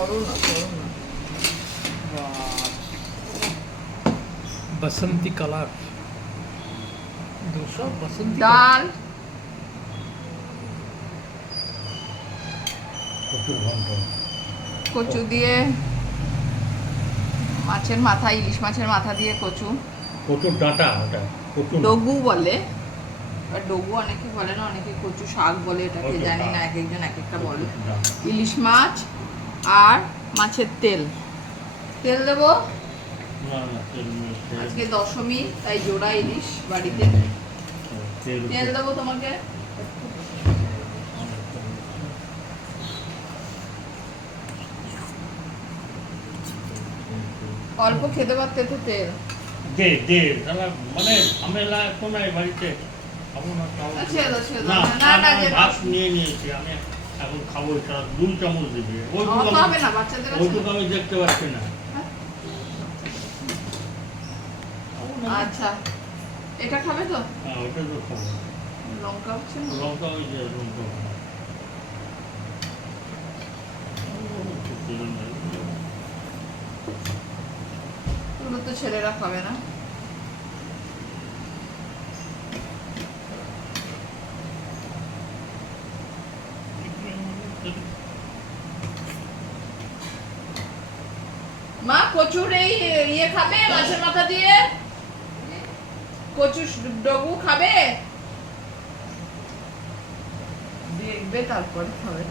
করো না দুশো বাসন্তী ডাল। কচু দিয়ে মাছের মাথা ইলিশ মাছের মাথা দিয়ে কচু। কচুর ডাটা ওটা ডগু বলে। ডগু অনেকে বলে না অনেকে কচু শাক বলে এটাকে জানি না এক একজন এক একটা বলে। ইলিশ মাছ আর মাছের তেল। তেল দেবো? আজকে দশমী তাই জোড়া ইলিশ বাড়িতে। তেল তেল দেবো। তোমাকে? অল্প খেতে পারতে তো তেল। দে দে মানে ঝামেলা নাই বাড়িতে? না না। না ভাত নিয়ে নিয়েছি আমি এখন খাব এটা দুই চামচ দিবি। ওইটুকু আমি- ওইটুকু দেখতে পাচ্ছি না। আচ্ছা। এটা খাবে তো? হ্যাঁ ওটা তো খাব। লঙ্কা হচ্ছে না? লঙ্কা ওই যে লঙ্কা তো ছেলেরা খাবে না। মা কচুর এই ইয়ে খাবে মাছের মাথা দিয়ে? কচু ডগু খাবে? দেখবে তারপরে খাবে।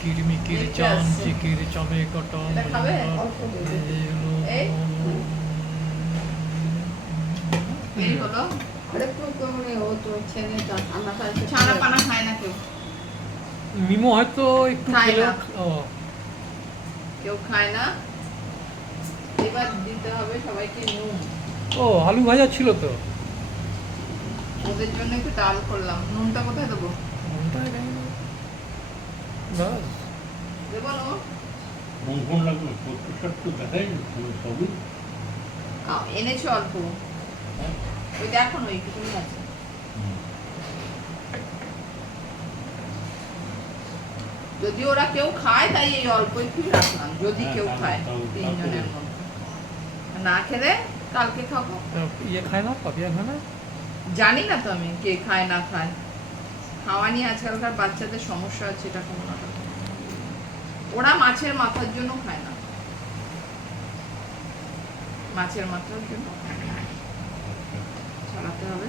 কিরি মিকিরি চাম আসছে। চিকিরি কটম খাবে? এই? এই? হলো। ছানা পানা খায় না কেউ। মিমো হয়তো একটু কেউ খায় না। এবার দিতে হবে সবাইকে নুন। ও আলু ভাজা ছিল তো। ওদের জন্য একটু ডাল করলাম। নুনটা কোথায় দেবো? এখানে বাস দেবো নুন? কোন লাগবে সত্তর সত্তর দেখাই না সবই। এনেছো অল্প? হ্যাঁ? ওই দেখো না এইটুকুনি আছে। যদি ওরা কেউ খায় তাই এই অল্প একটু রাখলাম। যদি হ্যাঁ, কেউ খায় তিনজনের মধ্যে। না খেলে কালকে খাব। ইয়ে খায় না পাপিয়া খায় না? জানি না তো আমি কে খায় না খায়। খাওয়া নিয়ে আজকালকার বাচ্চাদের সমস্যা আছে এটা খাব না। ওরা মাছের মাথার জন্য খায় না। মাছের মাথার জন্য। ছাড়াতে হবে।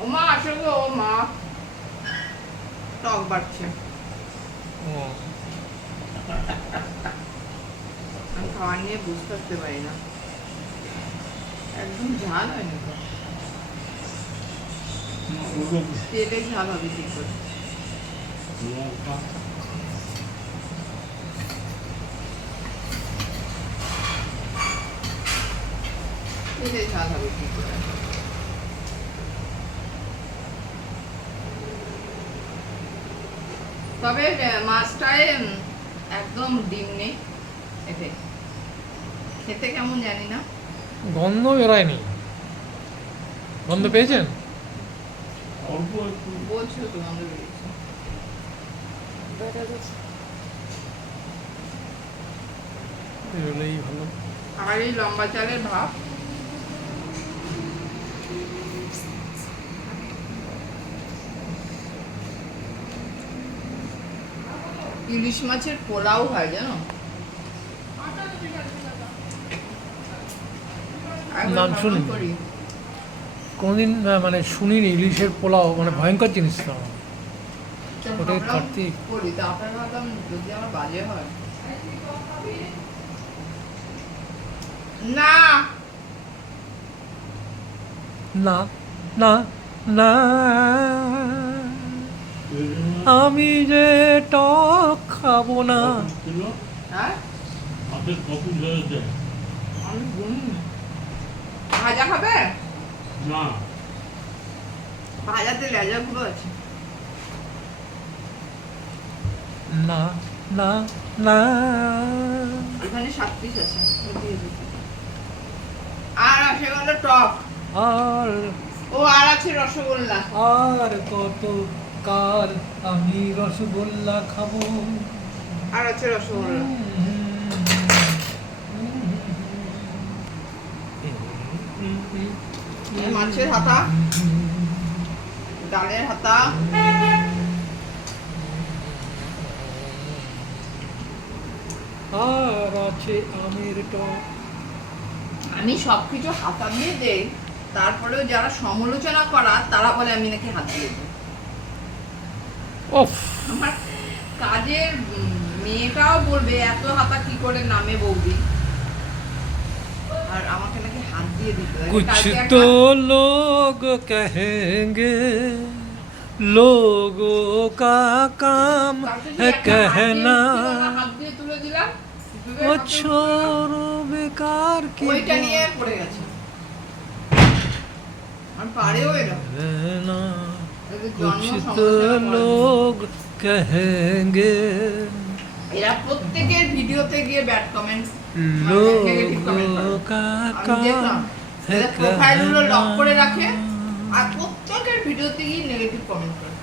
ও মা আসো গো ও মা টক বাড়ছে। ও। আমি খাওয়া নিয়ে বুঝতে পারতে পারি না। একদম ঝাল হয়নি তো। ওগুলো তেলে ঝাল হবে কি করে। লঙ্কা তেলে ঝাল হবে কি করে। তবে মাছটায় একদম ডিম নেই। এতে খেতে কেমন জানি না। গন্ধ বেরোয়নি। গন্ধ পেয়েছেন? অল্প একটু। বলছো তো বেরিয়েছি বেরোলেই ভালো। আর এই লম্বা চালের ভাত ইলিশ মাছের পোলাও হয় জানো? নাম শুনিনি। কোনোদিন মানে শুনিনি ইলিশের পোলাও মানে ভয়ঙ্কর জিনিস তো। ওটাই কার্তিক। হয়। না! না না না। আমি যে টক খাব না। ভাজা খাবে? না। ভাজাতে লেজাগুলো আছে। না না না। এখানে সাত পিস আছে আর আছে হলো টক। আর ও আর আছে রসগোল্লা। আর কত কাল আমি রসগোল্লা খাব। আর আছে রসগোল্লা। মাছের হাতা। ডালের হাতা। আর আছে আমের টক। আমি সবকিছু হাতা দিয়ে দেই। তারপরেও যারা সমালোচনা করা তারা বলে আমি নাকি হাত দিয়ে দিই। ওফ আমার কাজের উম, মেয়েটাও বলবে এত হাতা কি করে নামে বৌদি আর আমাকে নাকি হাত দিয়ে দিতে হয়। कुछ কালকে একটা- तो लोग कहेंगे लोगों का काम কালকে যে है একটা হাত দিয়ে कहना ছিল না, হাত দিয়ে তুলে দিলাম তুলে वो হাতে- छोरो बेकार की ওইটা নিয়ে পড়ে গেছে আর পারেও এরকম रहना এদের कुछ জন্ম तो সমালোচনা করে। लोग कहेंगे এরা প্রত্যেকের ভিডিওতে গিয়ে ব্যাড কমেন্ট নেগেটিভ কমেন্ট लोगों का আমি দেখলাম काम है এদের প্রোফাইল গুলো লক করে রাখে कहना আর প্রত্যেকের ভিডিওতে গিয়ে নেগেটিভ কমেন্ট করে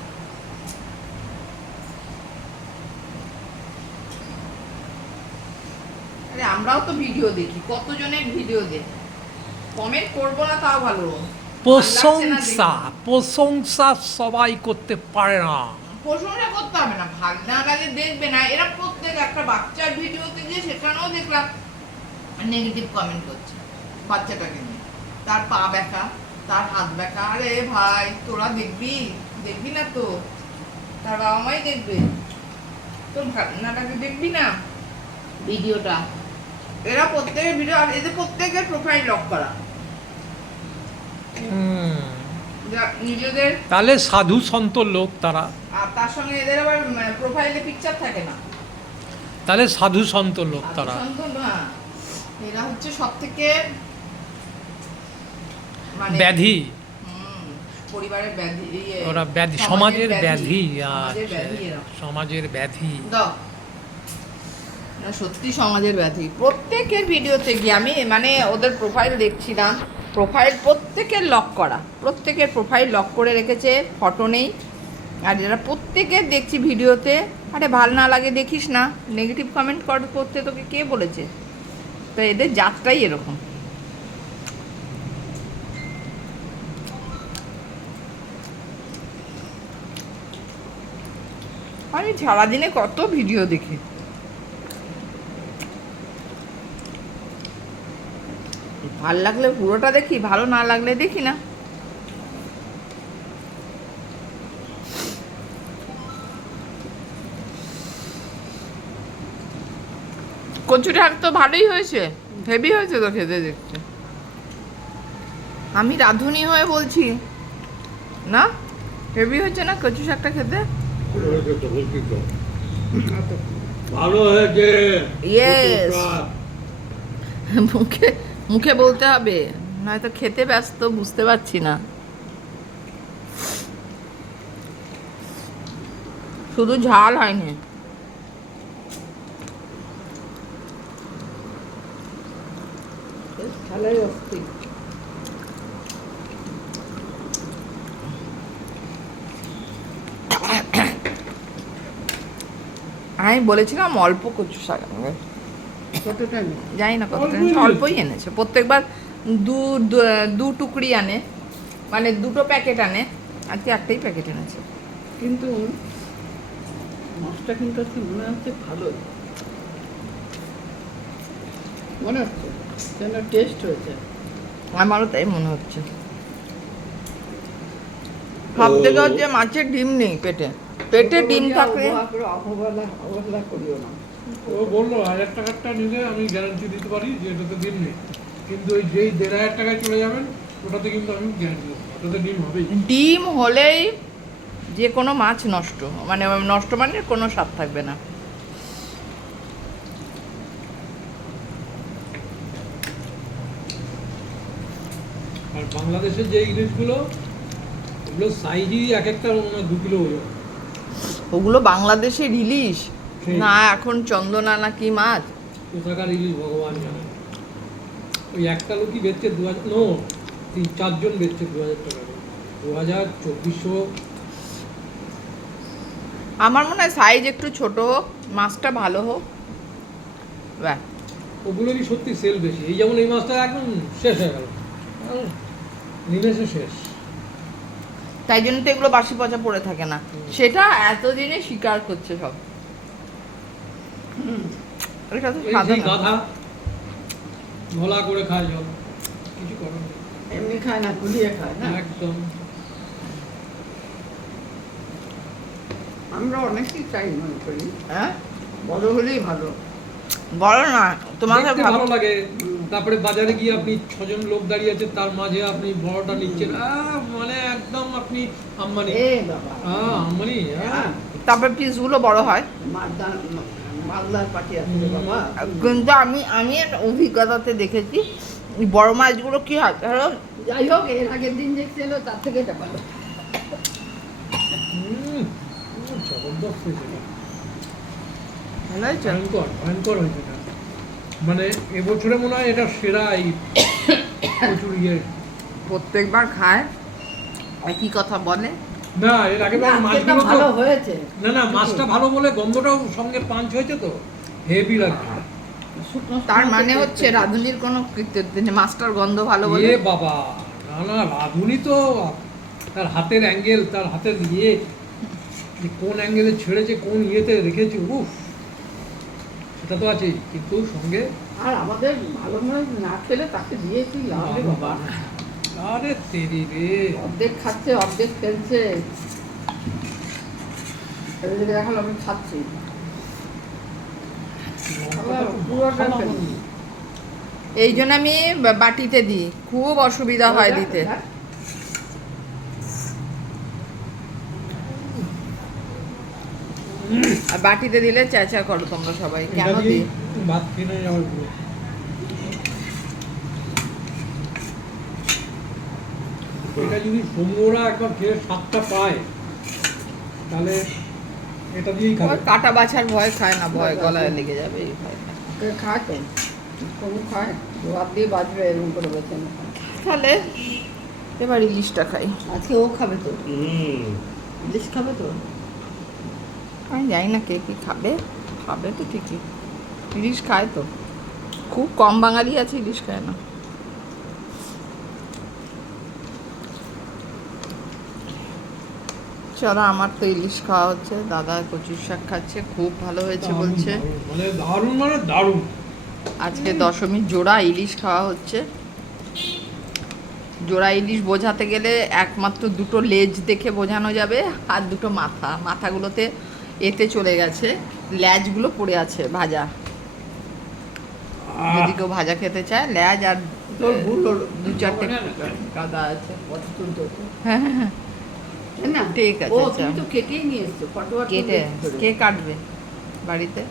আরে আমরাও তো ভিডিও দেখি কতজনের ভিডিও দেখি কমেন্ট করবো না তাও ভালো প্রশংসা প্রশংসা সবাই করতে পারে না। প্রশংসা করতে হবে না ভাগ না দেখবে না। এরা প্রত্যেক একটা বাচ্চার ভিডিওতে গিয়ে সেখানেও দেখলাম নেগেটিভ কমেন্ট করছে বাচ্চাটাকে নিয়ে। তার পা ব্যথা তার হাত ব্যথা। আরে ভাই তোরা দেখবি? দেখবি না তো? তার বাবা মাই দেখবে। তোর ভাগনাটাকে দেখবি না? ভিডিওটা। এরা প্রত্যেকের ভিডিও আর এদের প্রত্যেকের প্রোফাইল লক করা। হুম। নিজেদের তাহলে সাধু সন্ত লোক তারা। আর তার সঙ্গে এদের আবার প্রোফাইলে পিকচার থাকে না। তাহলে সাধু সন্ত লোক তারা। না এরা হচ্ছে মানে ব্যাধি। পরিবারের ব্যাধি ইয়ে, ওরা ব্যাধি সমাজের ব্যাধি। সমাজের আচ্ছা, ব্যাধি সমাজের ব্যাধি। সত্যি সমাজের ব্যাধি। প্রত্যেকের ভিডিওতে গিয়ে আমি মানে ওদের প্রোফাইল দেখছিলাম প্রোফাইল প্রত্যেকের লক করা। প্রত্যেকের প্রোফাইল লক করে রেখেছে ফটো নেই। আর এরা প্রত্যেকের দেখছি ভিডিওতে, আরে ভালো না লাগে দেখিস না নেগেটিভ কমেন্ট করতে তোকে কে বলেছে? তো এদের জাতটাই এরকম। আমি সারাদিনে কত ভিডিও দেখি। ভালো লাগলে পুরোটা দেখি ভালো না লাগলে দেখি না। কচুরি শাক তো ভালোই হয়েছে হেভি হয়েছে তো খেতে দেখতে। আমি রাঁধুনি হয়ে বলছি না? হেভি হয়েছে না কচু শাকটা খেতে? ভালো হয়েছে. মুখে মুখে বলতে হবে নয়তো খেতে ব্যস্ত বুঝতে পারছি না। শুধু ঝাল হয়নি। আমি বলেছিলাম অল্প কচু শাক কতটা জানি না কতটা অল্পই এনেছে, এনেছে। অল্পই এনেছে। প্রত্যেকবার দু টুকরি আনে। মানে দুটো প্যাকেট আনে। আজকে একটাই প্যাকেট এনেছে। কিন্তু মাছটা কিন্তু আজকে মনে হচ্ছে ভালো। মনে হচ্ছে যেন টেস্ট হয়েছে। আমারও তাই মনে হচ্ছে। সব থেকে হচ্ছে মাছের ডিম নেই পেটে। পেটে ডিম থাকলে অবহেলা করিও না ও বলল হাজার টাকারটা নিলে আমি গ্যারান্টি দিতে পারি যে এটাতে ডিম নেই। কিন্তু ওই যেই দেড় হাজার টাকায় চলে যাবেন ওটাতে কিন্তু আমি গ্যারান্টি ওটাতে ডিম হবেই। ডিম হলেই যে কোনো মাছ নষ্ট মানে নষ্ট মানে কোনো স্বাদ থাকবে না। আর বাংলাদেশের যে ইলিশগুলো ওগুলো সাইজই এক একটা দু কিলো ওজন। ওগুলো বাংলাদেশের ইলিশ সেই। না এখন চন্দনা না কি মাছ? কোথাকার ইলিশ ভগবান জানে। ওই একটা লোকই বেচছে দু হাজার নো তিন চারজন বেচছে দু হাজার টাকা। দু হাজার চব্বিশশো। আমার মনে হয় সাইজ একটু ছোট হোক মাছটা ভালো হোক। ব্যাস। ওগুলোরই সত্যি সেল বেশি। এই যেমন এই মাছটা একদম শেষ হয়ে গেল। নিমেষে শেষ। তাই জন্য তো এগুলো বাসি পচা পড়ে থাকে না। সেটা এতদিনে স্বীকার করছে সব। এটা তো সাদা সেই না। গাধা ঘোলা করে খায় জল কিছু করার এমনি খায় না গুলিয়ে খায় না? একদম। আমরা অনেকেই চাই মনে করি। হ্যাঁ? বড় হলেই ভালো। বড় না তোমাকে ভালো ভালো লাগে। তারপরে বাজারে গিয়ে আপনি ছজন লোক দাঁড়িয়ে আছে তার মাঝে আপনি বড়টা নিচ্ছেন। মানে একদম আপনি আম্বানি। আহ, আম্বানি হ্যাঁ, তারপর পিসগুলো বড় হয়। মালদার মালদার পাটি আছে বাবা। কিন্তু আমি আমি একটা অভিজ্ঞতাতে দেখেছি বড় মাছগুলো কি হয় ধরো যাই হোক এর আগের দিন যে ছিল তার থেকে এটা ভালো। জবরদস্ত হয়েছে? ভয়ঙ্কর ভয়ঙ্কর হয়েছে। মানে এবছরে মনে হয় এটা সেরা এই প্রচুর ইয়ে। প্রত্যেকবার খায় একই কথা বলে? না এর আগে মাছগুলো ভালো হয়েছে। না না মাছটা ভালো বলে গন্ধটাও সঙ্গে পাঞ্চ হয়েছে তো হেভি লাগছে। তার মানে হচ্ছে। রাঁধুনির কোনো কৃতিত্ব নেই মাস্টার গন্ধ ভালো বলে। এ বাবা না না রাঁধুনি তো তার হাতের অ্যাঙ্গেল তার হাতের ইয়ে কোন অ্যাঙ্গেলে ছেড়েছে কোন ইয়েতে রেখেছে উফ। সেটা তো আছেই কিন্তু সঙ্গে আর আমাদের ভালো মাছ না খেলে তাকে দিয়ে লাভ রে বাবা? আরে তেরি রে। অর্ধেক খাচ্ছে অর্ধেক ফেলছে। দেখাল আমি খাচ্ছি। এই জন্য আমি বাটিতে দিই খুব অসুবিধা হয় দিতে। আর বাটিতে দিলে চেঁচা করো তোমরা সবাই। কেন এটা দিই ভাত কিনে যাবে এটা যদি সৌম্যরা একবার খেয়ে স্বাদটা পায় তাহলে এটা দিয়েই খাবে। কাটা বাছার ভয় খায় না ভয় গলায় লেগে যাবে এই ভয় খায়। কে খায় তো? কোনো খায়। জবাব দিয়ে বাজবে এরকম করে বেছে না তাহলে এবার ইলিশটা খাই। আজকে ও খাবে তো? হুম। ইলিশ খাবে তো? আমি জানি না কে কি খাবে। খাবে তো ঠিকই। ইলিশ খায় তো। খুব কম বাঙালি আছে ইলিশ খায় না। চলো আমার তো ইলিশ খাওয়া হচ্ছে। দাদা কচুর শাক খাচ্ছে খুব ভালো হয়েছে বলছে। দারুণ, মানে দারুণ মানে আজকে দশমীর জোড়া ইলিশ খাওয়া হচ্ছে। জোড়া ইলিশ বোঝাতে গেলে একমাত্র দুটো লেজ দেখে বোঝানো যাবে আর দুটো মাথা। মাথাগুলোতে এতে চলে গেছে ল্যাজগুলো পড়ে আছে ভাজা। যদি কেউ ভাজা খেতে চায় ল্যাজ আর তোর ভুল দু চারটে কাদা আছে। হ্যাঁ হ্যাঁ হ্যাঁ। ঠিক আছে, আচ্ছা। তুমি তো কেটেই নিয়ে এসছো কেটে কে কাটবে বাড়িতে?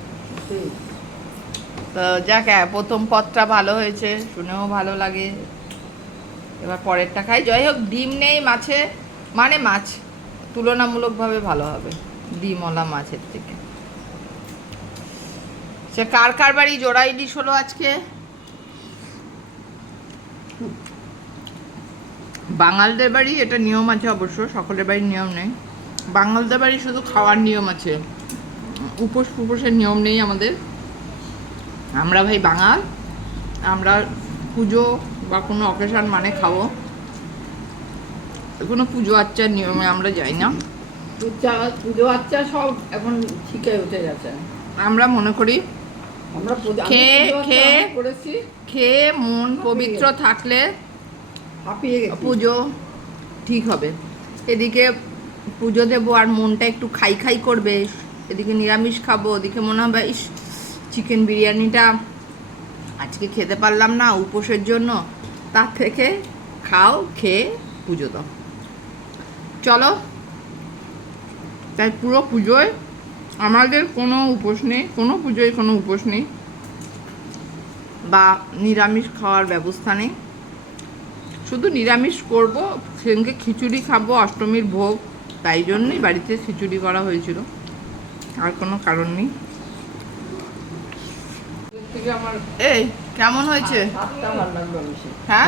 তো যাক প্রথম পথটা ভালো হয়েছে শুনেও ভালো লাগে। এবার পরেরটা খাই। যাই হোক ডিম নেই মাছে মানে মাছ তুলনামূলকভাবে ভালো হবে। ডিমওয়ালা মাছের থেকে। সে কার কার বাড়ি জোড়া ইলিশ হলো আজকে? বাঙালদের বাড়ি এটা নিয়ম আছে অবশ্য, সকলের বাড়ির নিয়ম নেই। বাঙালদের বাড়ি শুধু খাওয়ার নিয়ম আছে। উপোস ফুপোসের নিয়ম নেই আমাদের। আমরা ভাই বাঙাল, আমরা পুজো বা কোনো অকেশন মানে খাব। কোনো পুজো আচ্চার নিয়মে আমরা যাই না। পূজা পুজো আচ্ছা সব এখন শিখে উঠে গেছে। আমরা মনে করি আমরা খেয়ে- খেয়ে- করেছি। খেয়ে মন পবিত্র থাকলে হাঁপিয়ে গেছি। পুজো ঠিক হবে। এদিকে পুজো দেবো আর মনটা একটু খাই খাই করবে। এদিকে নিরামিষ খাব ওদিকে মনে হবে ইস চিকেন বিরিয়ানিটা আজকে খেতে পারলাম না উপোসের জন্য। তার থেকে খাও খেয়ে পুজো দাও। চলো তাই পুরো পুজোয় আমাদের কোনো উপোস নেই কোনো পুজোয় কোনো উপোস নেই বা নিরামিষ খাওয়ার ব্যবস্থা নেই। শুধু নিরামিষ করব সেদিনকে খিচুড়ি খাব অষ্টমীর ভোগ তাই জন্যই বাড়িতে খিচুড়ি করা হয়েছিল। আর কোনো কারণ নেই। আমার এই কেমন হয়েছে? শাকটা ভালো লাগল হ্যাঁ?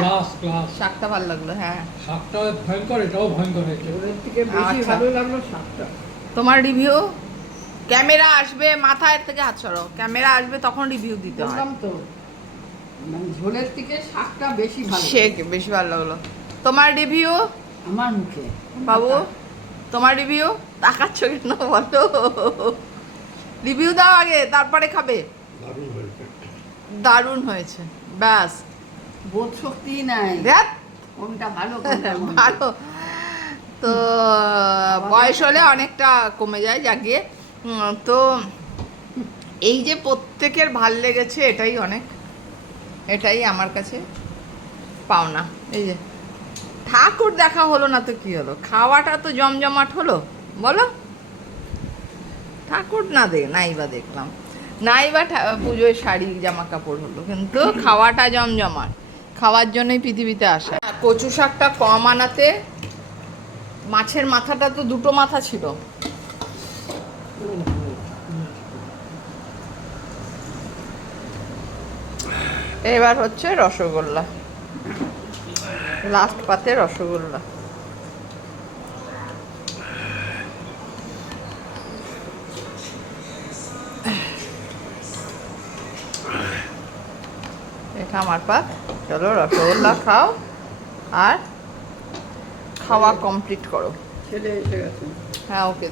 শাকটা ভালো লাগল হ্যাঁ। শাকটা ভয়ঙ্কর এটাও ভয়ঙ্কর হয়েছে। থেকে বেশি আচ্ছা। ভালো লাগল শাকটা তোমার রিভিউ ক্যামেরা আসবে মাথায় থেকে হাত সরো ক্যামেরা আসবে তখন রিভিউ দিতে হয়। বললাম তো মানে ঝোলের থেকে শাকটা বেশি ভালো। সে বেশি ভালো লাগল। তোমার রিভিউ আমার মুখে। বাবু তোমার রিভিউ তাকাচ্ছ কেন বলো? রিভিউ দাও আগে তারপরে খাবে। দারুণ হয়েছে। ব্যাস। বোধ শক্তি নাই। দেখ। কোনটা ভালো কোনটা ভালো। তো বয়স হলে অনেকটা কমে যায় জাগিয়ে। তো এই যে প্রত্যেকের ভালো লেগেছে, এটাই অনেক। এটাই আমার কাছে পাওনা। এই যে, ঠাকুর দেখা হলো না তো কি হলো? খাওয়াটা তো জমজমাট হলো, বলো। ঠাকুর না দেখ নাই বা দেখলাম। নাই বা পুজোয় শাড়ি জামা কাপড় হলো, কিন্তু খাওয়াটা জমজমাট। খাওয়ার জন্যই পৃথিবীতে আসা। কচু শাকটা কম আনাতে মাছের মাথাটা তো দুটো মাথা ছিল। এবার হচ্ছে রসগোল্লা। লাস্ট পাতে রসগোল্লা। এটা আমার পাত। চলো রসগোল্লা খাও। আর খাওয়া কমপ্লিট করো। ছেলে এসে গেছে হ্যাঁ ওকে